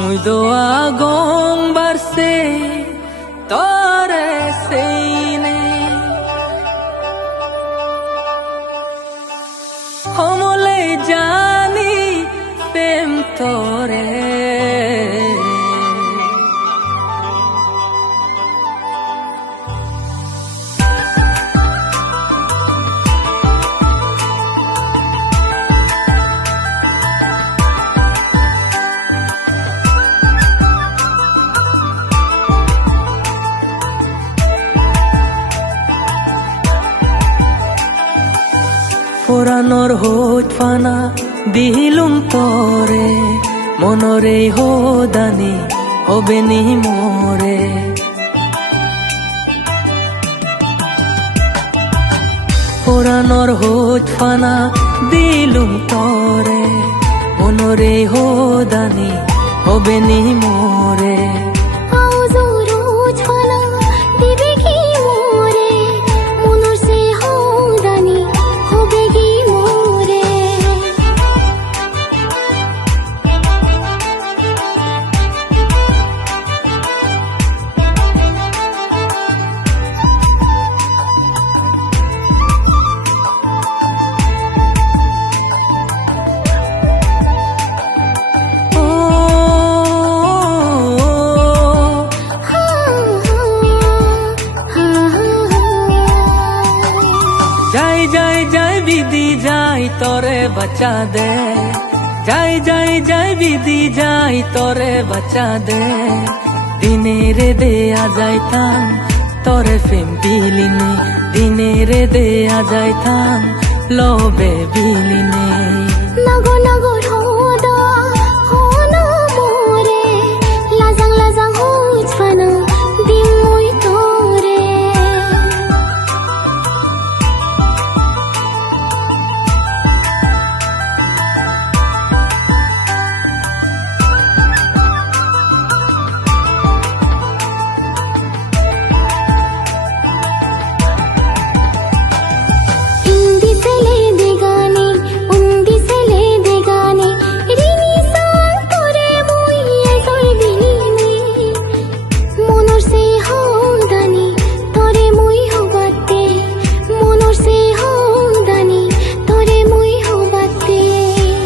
Muito agong barse tore seine homole jani pem tore পুরানোর হোট ফানা দিলুম তরে মনরে হোদানি হবে নি মোরে পুরানোর হোট ফানা দিলুম তরে মনরে হোদানি হবে নি মোরে যাই বিধি যাই তরে বাঁচা দে যাই বিধি যাই তরে বাঁচা দে দিনে রে দেয়া যাইতাম তরে ফেম বিলিনে দিনে রে দেয়া যাইতাম লবে বিলিনে নগো নগো হোদা হোনো মোরে লাজাং লাজাং হোইছ ফানা দিম মই তোরে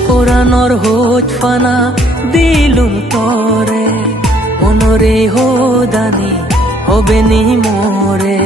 পুরানোর হোট ফানা দিলুম তরে মনরে হোদানি হবে নি মোরে।